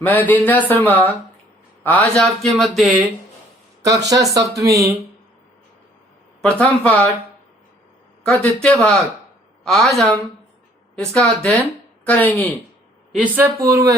मैं दीनदयाल शर्मा आज आपके मध्य कक्षा सप्तमी प्रथम पाठ का द्वितीय भाग आज हम इसका अध्ययन करेंगे। इससे पूर्व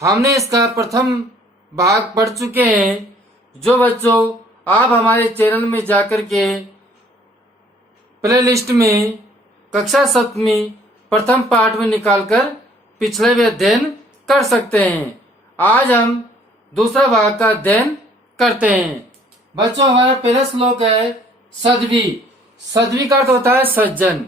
हमने इसका प्रथम भाग पढ़ चुके हैं। जो बच्चों आप हमारे चैनल में जाकर के प्ले लिस्ट में कक्षा सप्तमी प्रथम पाठ में निकालकर पिछले भी अध्ययन कर सकते हैं। आज हम दूसरा भाग का अध्ययन करते हैं। बच्चों हमारा पहला श्लोक है सद्वी। सद्वी का अर्थ होता है सज्जन।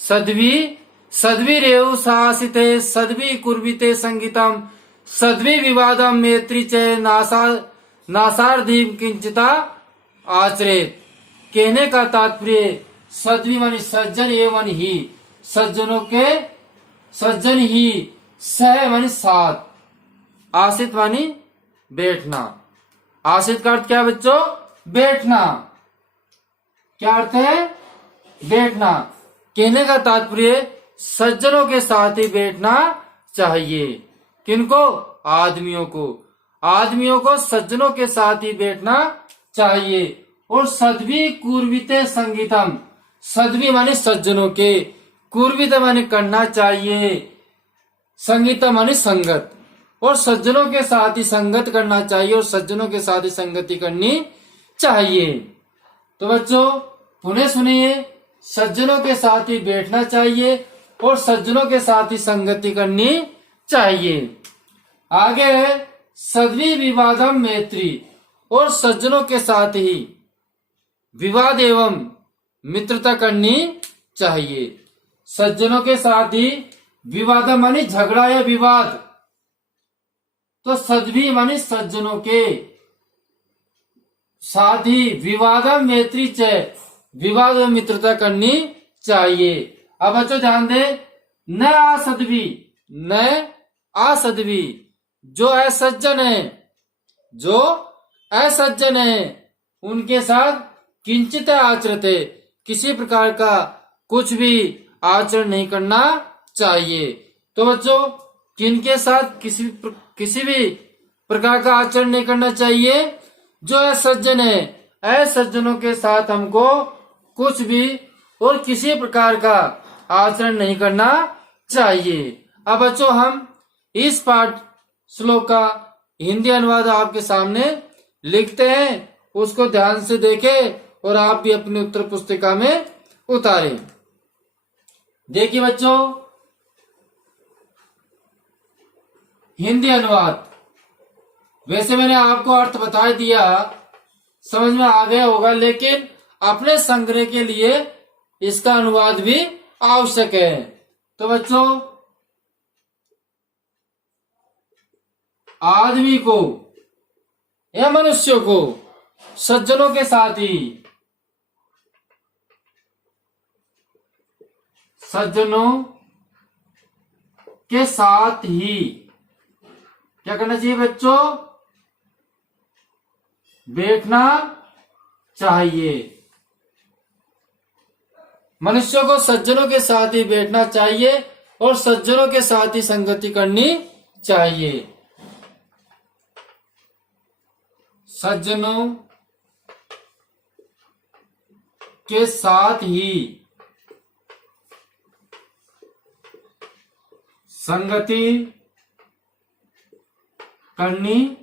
सद्वी सद्वी रेव साहसिते सद्वी कुर्विते संगीतम सद्वी विवादम मैत्री च नासार्धीम किंचिता आचरेत। कहने का तात्पर्य सद्वी मानी सज्जन एवं ही, सज्जनों के सज्जन ही, सह मानी साथ, आसित मानी बैठना। आसित का अर्थ क्या है बच्चों? बैठना। क्या अर्थ है? बैठना। कहने का तात्पर्य सज्जनों के साथ ही बैठना चाहिए। किनको? आदमियों को। आदमियों को सज्जनों के साथ ही बैठना चाहिए। और सद्वी कुर्विते संगीतम, सद्वी माने सज्जनों के, कुर्वित माने करना चाहिए, संगीत माने संगत। और सज्जनों के साथ ही संगत करना चाहिए और सज्जनों के साथ ही संगति करनी चाहिए। तो बच्चों पुनः सुनिए, सज्जनों के साथ ही बैठना चाहिए और सज्जनों के साथ ही संगति करनी चाहिए। आगे है सद्वी विवादम मैत्री, और सज्जनों के साथ ही विवाद एवं मित्रता करनी चाहिए। सज्जनों के साथ ही विवाद मानी झगड़ा या विवाद, तो सद्वी मानी सज्जनों के साथ ही विवादम मैत्री च, विवाद और मित्रता करनी चाहिए। अब बच्चों ध्यान दें, न असद्वी, न असद्वी, जो असज्जन है, जो असज्जन है उनके साथ किंचित आचरते, किसी प्रकार का कुछ भी आचरण नहीं करना चाहिए। तो बच्चों किनके साथ किसी भी प्रकार का आचरण नहीं करना चाहिए? जो असज्जन है, असज्जनों के साथ हमको कुछ भी और किसी प्रकार का आचरण नहीं करना चाहिए। अब बच्चों हम इस पाठ श्लोक का हिंदी अनुवाद आपके सामने लिखते हैं, उसको ध्यान से देखें और आप भी अपनी उत्तर पुस्तिका में उतारें। देखिए बच्चों, हिंदी अनुवाद। वैसे मैंने आपको अर्थ बता दिया, समझ में आ गया होगा, लेकिन अपने संग्रह के लिए इसका अनुवाद भी आवश्यक है। तो बच्चों आदमी को या मनुष्य को सज्जनों के साथ ही, सज्जनों के साथ ही क्या करना चाहिए बच्चों? बैठना चाहिए। मनुष्य को सज्जनों के साथ ही बैठना चाहिए और सज्जनों के साथ ही संगति करनी चाहिए। सज्जनों के साथ ही संगति करनी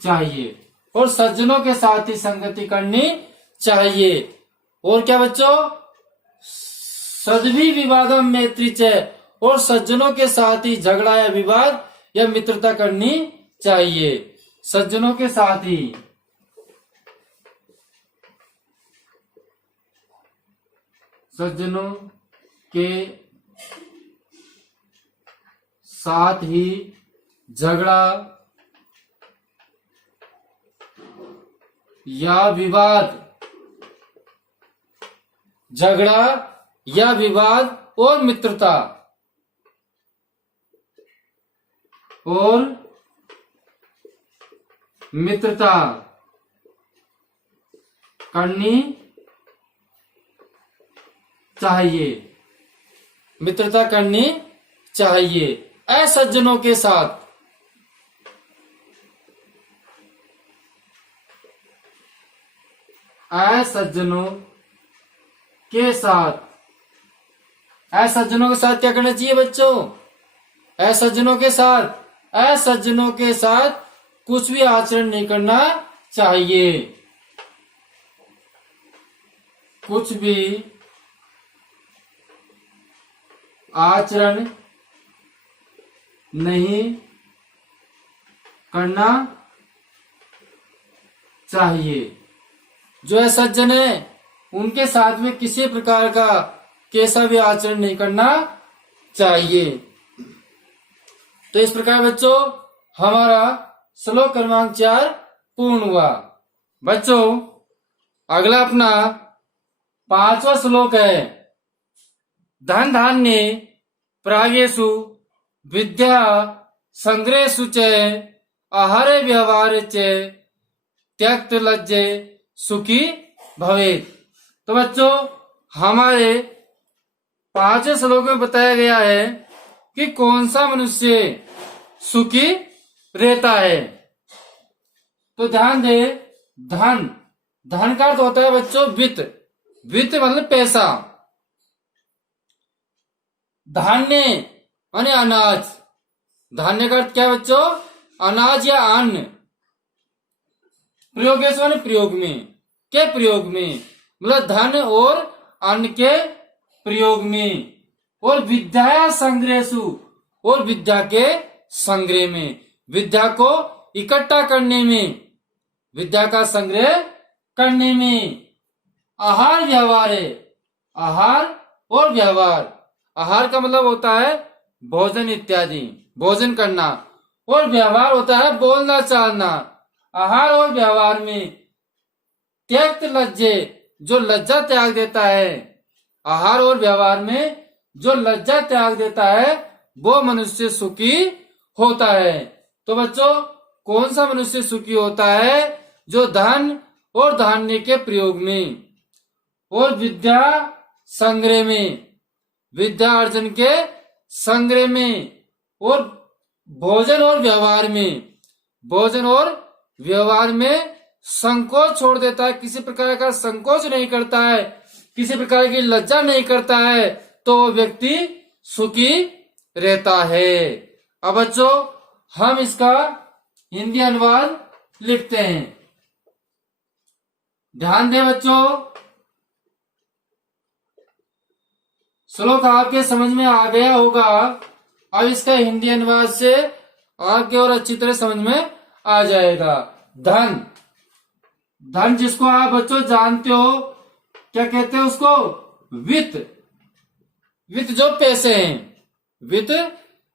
चाहिए और सज्जनों के साथ ही संगति करनी चाहिए। और क्या बच्चों? सद्वी विवादम मैत्री च, और सज्जनों के साथ ही झगड़ा या विवाद या मित्रता करनी चाहिए। सज्जनों के साथ ही, सज्जनों के साथ ही झगड़ा या विवाद, झगड़ा या विवाद और मित्रता करनी चाहिए। मित्रता करनी चाहिए। असज्जनों के साथ, असज्जनों के साथ, असज्जनों के साथ क्या करना चाहिए बच्चों? असज्जनों के साथ, असज्जनों के साथ कुछ भी आचरण नहीं करना चाहिए, कुछ भी आचरण नहीं करना चाहिए। जो असज्जन है उनके साथ में किसी प्रकार का कैसा भी आचरण नहीं करना चाहिए। तो इस प्रकार बच्चों हमारा श्लोक क्रमांक 4 पूर्ण हुआ। बच्चों अगला अपना 5वां श्लोक है, धन धान्य प्रागेषु विद्या संग्रहेषु च आहारे व्यवहारे च त्यक्त लज्जे सुखी भवेत्। तो बच्चों हमारे 5वें श्लोक में बताया गया है कि कौन सा मनुष्य सुखी रहता है। तो ध्यान दे, धन, धन का अर्थ होता है बच्चों वित्त, वित्त मतलब पैसा। धान्य माने अनाज, धान्य का अर्थ क्या है बच्चों? अनाज या अन्न। प्रयोगेश माने प्रयोग में, के प्रयोग में, मतलब धन और अन्न के प्रयोग में। और विद्या संग्रहेषु, और विद्या के संग्रह में, विद्या को इकट्ठा करने में, विद्या का संग्रह करने में। आहार व्यवहार है, आहार और व्यवहार। आहार का मतलब होता है भोजन इत्यादि, भोजन करना, और व्यवहार होता है बोलना चालना। आहार और व्यवहार में त्यक्त लज्जे, जो लज्जा त्याग देता है, आहार और व्यवहार में जो लज्जा त्याग देता है वो मनुष्य सुखी होता है। तो बच्चों कौन सा मनुष्य सुखी होता है? जो धन और धान्य के प्रयोग में और विद्या संग्रह में, विद्या अर्जन के संग्रह में, और भोजन और व्यवहार में, भोजन और व्यवहार में संकोच छोड़ देता है, किसी प्रकार का संकोच नहीं करता है, किसी प्रकार की लज्जा नहीं करता है, तो वो व्यक्ति सुखी रहता है। अब बच्चों हम इसका हिंदी अनुवाद लिखते हैं। ध्यान दें बच्चों, श्लोक आपके समझ में आ गया होगा। अब इसका हिंदी अनुवाद से आपके और अच्छी तरह समझ में आ जाएगा। धन, धन जिसको आप बच्चों जानते हो क्या कहते हैं उसको? वित्त, वित्त जो पैसे हैं, वित्त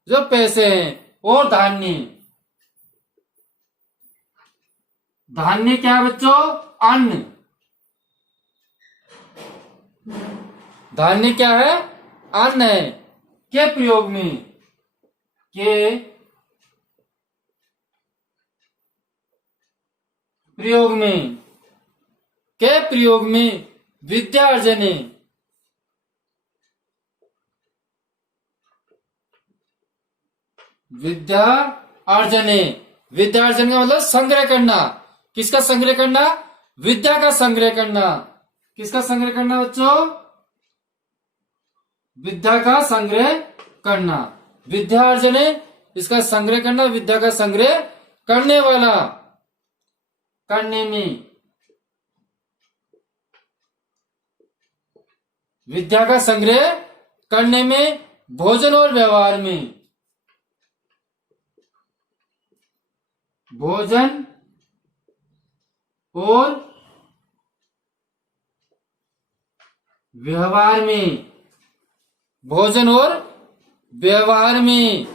जो पैसे हैं। और धान्य, धान्य क्या है बच्चों? अन्न। धान्य क्या है? अन्न है। के प्रयोग में, के प्रयोग में, के प्रयोग में विद्या अर्जन है, विद्या अर्जन है। विद्या अर्जन का मतलब संग्रह करना। किसका संग्रह करना? विद्या का संग्रह करना। किसका संग्रह करना बच्चों? विद्या का संग्रह करना। विद्या अर्जन है, इसका संग्रह करना, विद्या का संग्रह करने वाला, करने में, विद्या का संग्रह करने में, भोजन और व्यवहार में, भोजन और व्यवहार में, भोजन और व्यवहार में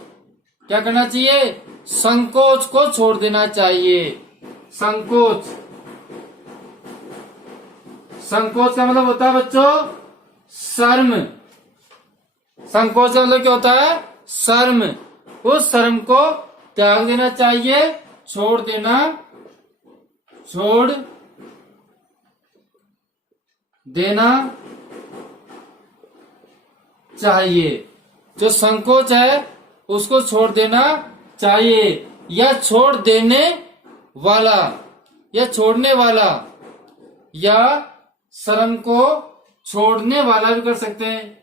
क्या करना चाहिए? संकोच को छोड़ देना चाहिए। संकोच, संकोच का मतलब होता है बच्चों शर्म। संकोच का मतलब क्या होता है? शर्म। उस शर्म को त्याग देना चाहिए, छोड़ देना, छोड़ देना चाहिए। जो संकोच है उसको छोड़ देना चाहिए। या छोड़ देने वाला, या छोड़ने वाला, या श्रम को छोड़ने वाला भी कर सकते हैं।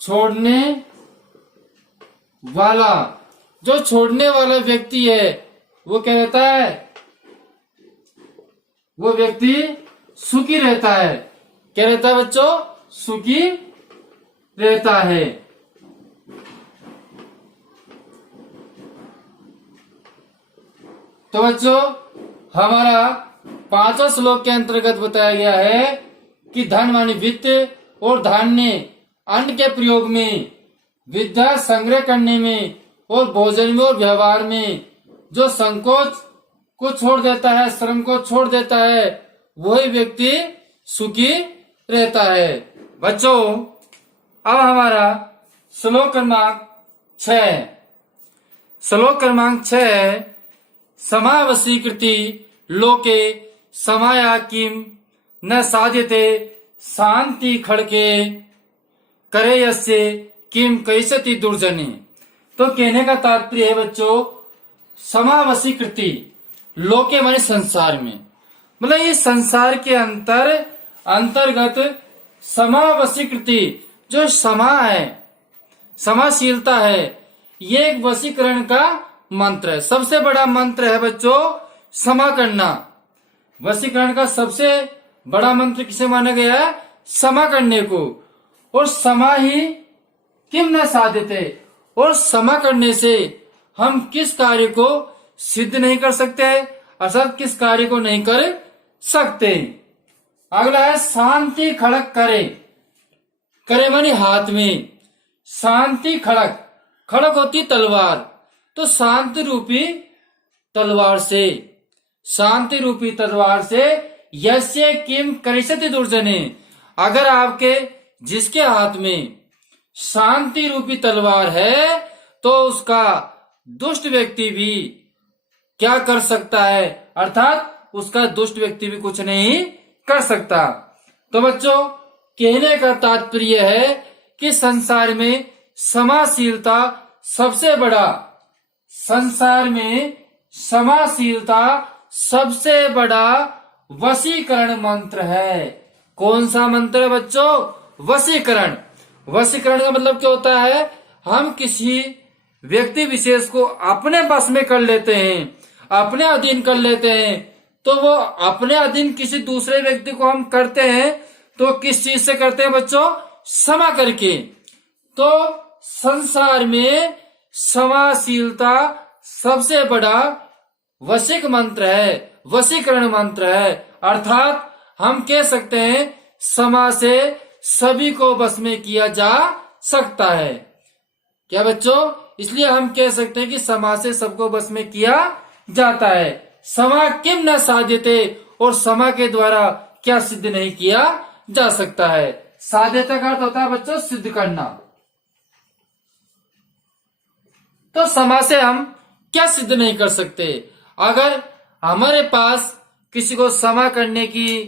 छोड़ने वाला, जो छोड़ने वाला व्यक्ति है वो क्या रहता है? वो व्यक्ति सुखी रहता है। क्या रहता है बच्चों? सुखी रहता है। तो बच्चों हमारा 5वां श्लोक के अंतर्गत बताया गया है कि धन माने वित्त और धान्य अन्न के प्रयोग में, विद्या संग्रह करने में और भोजन में और व्यवहार में जो संकोच को छोड़ देता है, श्रम को छोड़ देता है, वही व्यक्ति सुखी रहता है। बच्चों अब हमारा श्लोक क्रमांक 6, श्लोक क्रमांक 6, समावशीकृति लोके समाया किम न साध्यते शांति खड़के करे यस्य किम कैसति दुर्जने। तो कहने का तात्पर्य है बच्चों, समावशीकृति लोके माने संसार में, मतलब ये संसार के अंतर्गत समावशीकृति जो समा है, समाशीलता है, ये एक वशीकरण का मंत्र है। सबसे बड़ा मंत्र है बच्चों समा करना। वशीकरण का सबसे बड़ा मंत्र किसे माना गया है? समा करने को। और समा ही किम न साध्यते, और समा करने से हम किस कार्य को सिद्ध नहीं कर सकते, अर्थात किस कार्य को नहीं कर सकते। अगला है शांति खड़क करे। करे मानी हाथ में, शांति खड़क, खड़क होती तलवार, तो शांति रूपी तलवार से, शांति रूपी तलवार से यस्य किम करिष्यति दुर्जने, अगर आपके जिसके हाथ में शांति रूपी तलवार है तो उसका दुष्ट व्यक्ति भी क्या कर सकता है, अर्थात उसका दुष्ट व्यक्ति भी कुछ नहीं कर सकता। तो बच्चों कहने का तात्पर्य है कि संसार में समाशीलता सबसे बड़ा, संसार में समाशीलता सबसे बड़ा वशीकरण मंत्र है। कौन सा मंत्र है बच्चों? वशीकरण। वशीकरण का मतलब क्या होता है? हम किसी व्यक्ति विशेष को अपने बस में कर लेते हैं, अपने अधीन कर लेते हैं। तो वो अपने अधीन किसी दूसरे व्यक्ति को हम करते हैं तो किस चीज से करते हैं बच्चों? समा करके। तो संसार में समाशीलता सबसे बड़ा वशिक मंत्र है, वशीकरण मंत्र है। अर्थात हम कह सकते हैं समा से सभी को बस में किया जा सकता है। क्या बच्चों? इसलिए हम कह सकते हैं कि समा से सबको बस में किया जाता है। समा किम न साध्यते, और समा के द्वारा क्या सिद्ध नहीं किया जा सकता है। साध्यता का अर्थ होता है बच्चों सिद्ध करना। तो समा से हम क्या सिद्ध नहीं कर सकते? अगर हमारे पास किसी को समा करने की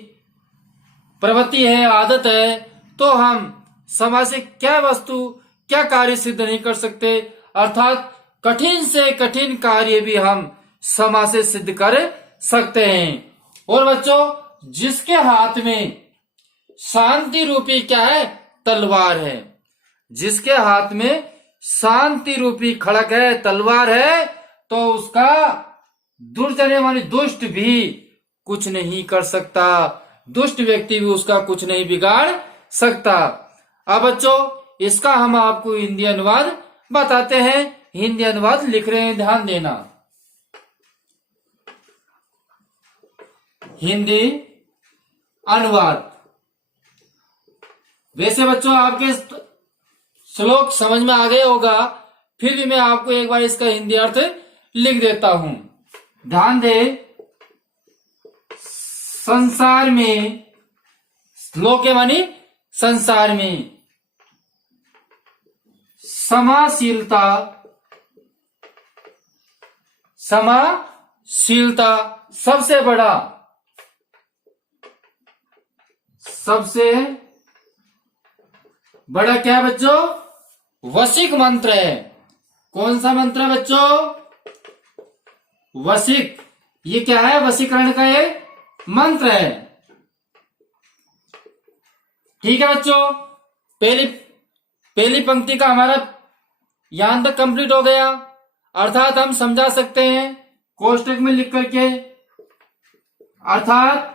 प्रवृत्ति है, आदत है, तो हम समा से क्या वस्तु, क्या कार्य सिद्ध नहीं कर सकते, अर्थात कठिन से कठिन कार्य भी हम समा से सिद्ध कर सकते हैं। और बच्चों जिसके हाथ में शांति रूपी क्या है? तलवार है। जिसके हाथ में शांति रूपी खड़क है, तलवार है, तो उसका दुर्जन मानी दुष्ट भी कुछ नहीं कर सकता, दुष्ट व्यक्ति भी उसका कुछ नहीं बिगाड़ सकता। अब बच्चों इसका हम आपको हिंदी अनुवाद बताते हैं। हिंदी अनुवाद लिख रहे हैं, ध्यान देना। हिंदी अनुवाद। वैसे बच्चों आपके श्लोक समझ में आ गया होगा, फिर भी मैं आपको एक बार इसका हिंदी अर्थ लिख देता हूं। ध्यान दे। संसार में, श्लोक मानी संसार में, समाशीलता, समाशीलता सबसे बड़ा, सबसे बड़ा क्या है बच्चों? वशिक मंत्र है। कौन सा मंत्र है बच्चों? वशिक। ये क्या है? वशीकरण का ये मंत्र है। ठीक है बच्चों, पहली पंक्ति का हमारा यहां तक कंप्लीट हो गया। अर्थात हम समझा सकते हैं कोष्टक में लिख करके, अर्थात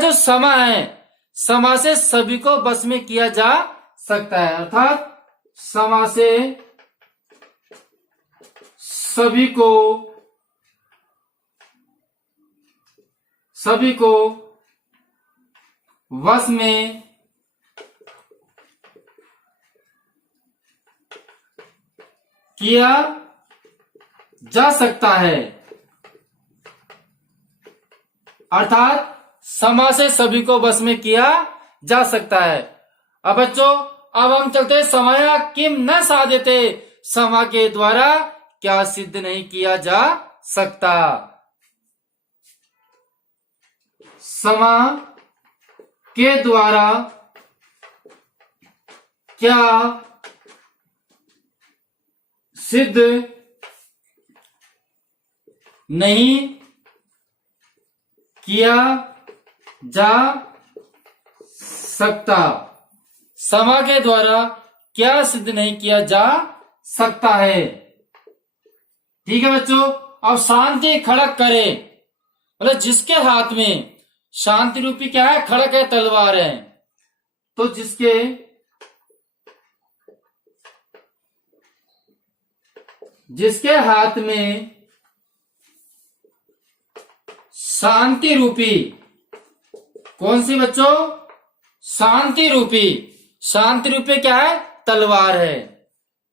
जो समा है, समा से सभी को बस में किया जा सकता है। अर्थात समा से सभी को वश में किया जा सकता है। अर्थात समा से सभी को वश में किया जा सकता है। अब बच्चों, अब हम चलते समया किम न साध्यते, समा के द्वारा क्या सिद्ध नहीं किया जा सकता। समा के द्वारा क्या सिद्ध नहीं किया जा सकता। समा के द्वारा क्या सिद्ध नहीं किया जा सकता है। ठीक है बच्चों, अब शांति खड़क करे, मतलब जिसके हाथ में शांति रूपी क्या है? खड़क है, तलवार है। तो जिसके हाथ में शांति रूपी, कौन सी बच्चों? शांति रूपी क्या है? तलवार है।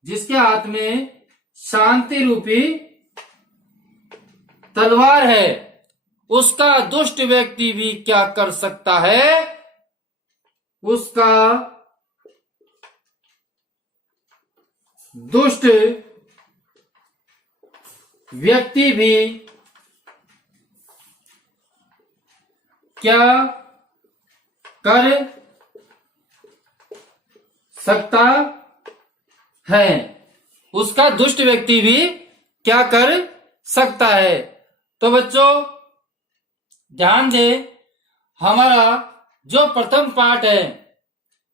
जिसके हाथ में शांति रूपी तलवार है, उसका दुष्ट व्यक्ति भी क्या कर सकता है? उसका दुष्ट व्यक्ति भी क्या कर सकता है? उसका दुष्ट व्यक्ति भी क्या कर सकता है। तो बच्चों ध्यान दे, हमारा जो प्रथम पाठ है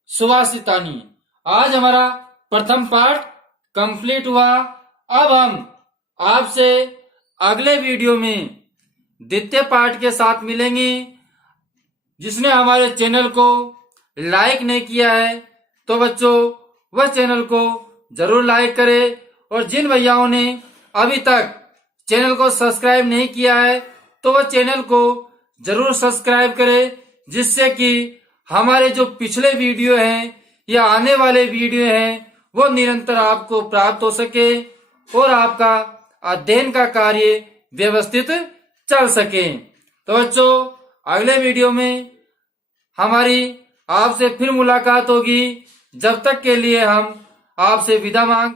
सुभाषितानी, आज हमारा प्रथम पाठ कंप्लीट हुआ। अब हम आपसे अगले वीडियो में द्वितीय पाठ के साथ मिलेंगे। जिसने हमारे चैनल को लाइक नहीं किया है तो बच्चों वह चैनल को जरूर लाइक करें, और जिन भैयाओं ने अभी तक चैनल को सब्सक्राइब नहीं किया है तो वह चैनल को जरूर सब्सक्राइब करें, जिससे कि हमारे जो पिछले वीडियो हैं या आने वाले वीडियो हैं वो निरंतर आपको प्राप्त हो सके और आपका अध्ययन का कार्य व्यवस्थित चल सके। तो बच्चों अगले वीडियो में हमारी आपसे फिर मुलाकात होगी। जब तक के लिए हम आपसे विदा मांग